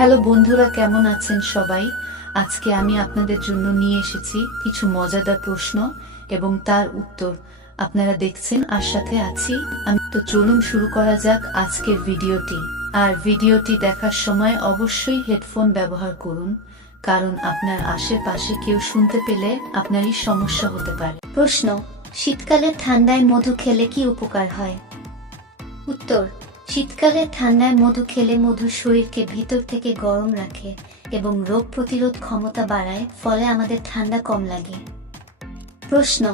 Hello বন্ধুরা, কেমন আছেন সবাই? আজকে আমি আপনাদের জন্য নিয়ে এসেছি কিছু মজাদার প্রশ্ন এবং তার উত্তর। আপনারা দেখছেন আর সাথে আছি আমি। তো চলুন শুরু করা যাক আজকের ভিডিওটি। আর ভিডিওটি দেখার সময় অবশ্যই হেডফোন ব্যবহার করুন, কারণ আপনার আশেপাশে কেউ শুনতে পেলে আপনারই সমস্যা হতে পারে। প্রশ্ন: শীতকালে ঠান্ডায় মধু খেলে কি উপকার হয়? উত্তর: শীতকালে ঠান্ডায় মধু খেলে মধু শরীরকে ভিতর থেকে গরম রাখে এবং রোগ প্রতিরোধ ক্ষমতা বাড়ায়, ফলে আমাদের ঠান্ডা কম লাগে। প্রশ্ন: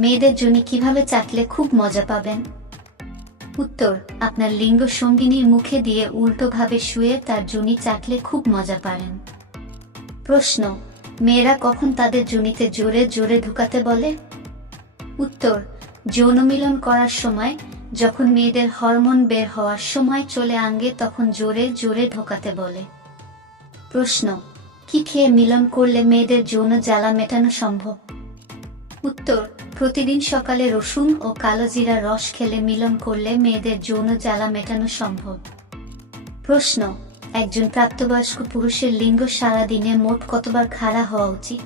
মেয়েদের যোনি কিভাবে চাটলে খুব মজা পাবেন? উত্তর: আপনার লিঙ্গ সঙ্গিনীর মুখে দিয়ে উল্টোভাবে শুয়ে তার যোনি চাটলে খুব মজা পাবেন। প্রশ্ন: মেয়েরা কখন তাদের যোনিতে জোরে জোরে ঢুকাতে বলে? উত্তর: যৌনমিলন করার সময়, যখন মেয়েদের হরমোন বের হওয়ার সময় চলে আঙ্গে, তখন জোরে জোরে ঢোকাতে বলে। প্রশ্ন: কি খেয়ে মিলন করলে মেয়েদের যৌন জ্বালা মেটানো সম্ভব? উত্তর: প্রতিদিন সকালে রসুন ও কালোজিরা রস খেলে মিলন করলে মেয়েদের যৌন জ্বালা মেটানো সম্ভব। প্রশ্ন: একজন প্রাপ্তবয়স্ক পুরুষের লিঙ্গ সারাদিনে মোট কতবার খাড়া হওয়া উচিত?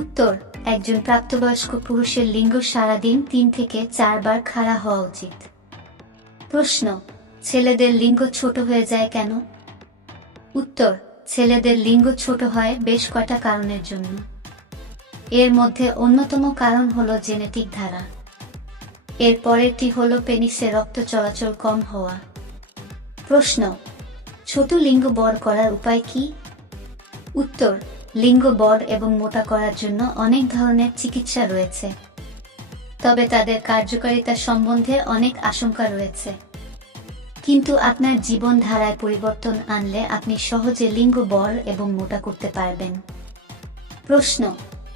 উত্তর: একজন প্রাপ্তবয়স্ক পুরুষের লিঙ্গ সারাদিন 3 থেকে 4 বার খাড়া হওয়া উচিত। প্রশ্ন: ছেলেদের লিঙ্গ ছোট হয়ে যায় কেন? উত্তর: ছেলেদের লিঙ্গ ছোট হয় বেশ কয়টা কারণের জন্য। এর মধ্যে অন্যতম কারণ হলো জেনেটিক ধারা। এর পরেরটি হলো পেনিসে রক্ত চলাচল কম হওয়া। প্রশ্ন: ছোট লিঙ্গ বড় করার উপায় কি? উত্তর: লিঙ্গ বড় এবং মোটা করার জন্য অনেক ধরনের চিকিৎসা রয়েছে, তবে তাদের কার্যকারিতা সম্বন্ধে অনেক আশঙ্কা রয়েছে। কিন্তু আপনার জীবনধারায় পরিবর্তন আনলে আপনি সহজে লিঙ্গ বড় এবং মোটা করতে পারবেন। প্রশ্ন: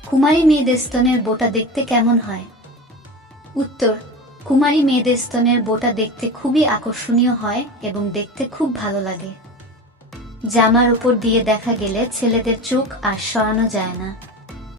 কুমারী মেয়েদের স্তনের বোঁটা দেখতে কেমন হয়? উত্তর: কুমারী মেয়েদের স্তনের বোঁটা দেখতে খুবই আকর্ষণীয় হয় এবং দেখতে খুব ভালো লাগে। জামার উপর দিয়ে দেখা গেলে ছেলেদের চোখ আর সরানো যায় না।